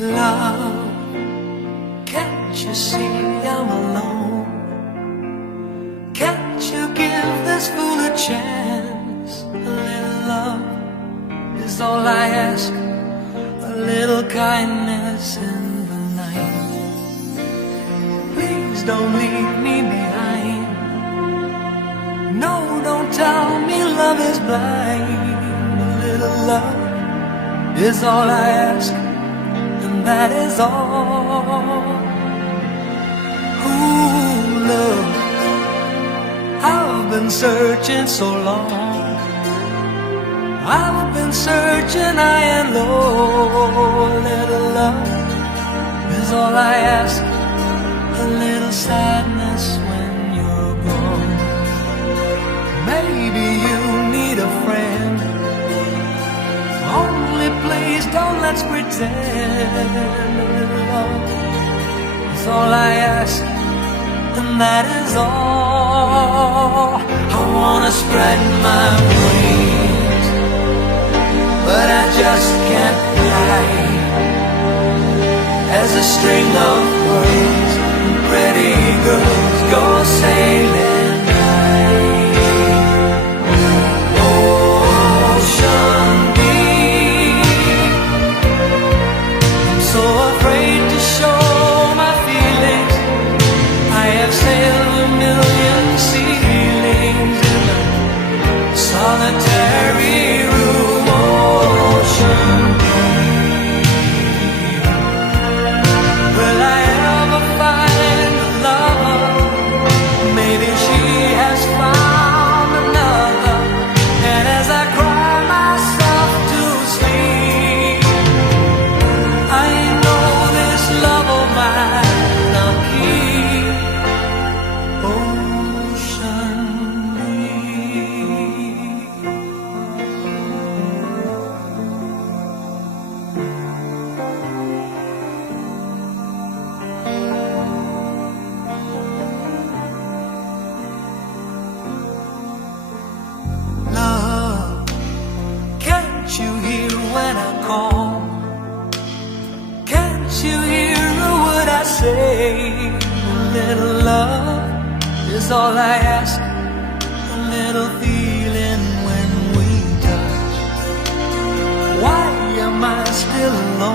Love, can't you see I'm alone? Can't you give this fool a chance? A little love is all I ask, a little kindness in the night. Please don't leave me behind. No, don't tell me love is blind. A little love is all I ask, and that is all. Ooh, love, I've been searching so long. I've been searching high and low. A little love is all I ask, a little sadness when you're gone. Maybe you need a friend. Only please don't let's pretend. A little love is all I ask, and that is all. I wanna spread my wings, but I just can't fly. As a string of pearls and pretty girls go sailing high. Ocean deep, I'm so afraid to show my feelings. I have sailed a million ceilings in a solitary room. Ocean deep, will I ever find a lover? Maybe she has found another. And as I cry myself to sleep, I know this love of mine I'll keep. Ocean deep. Love, can't you hear when I call? Can't you hear a word I say? A little love is all I ask, a little feeling when we touch. Why am I still alone?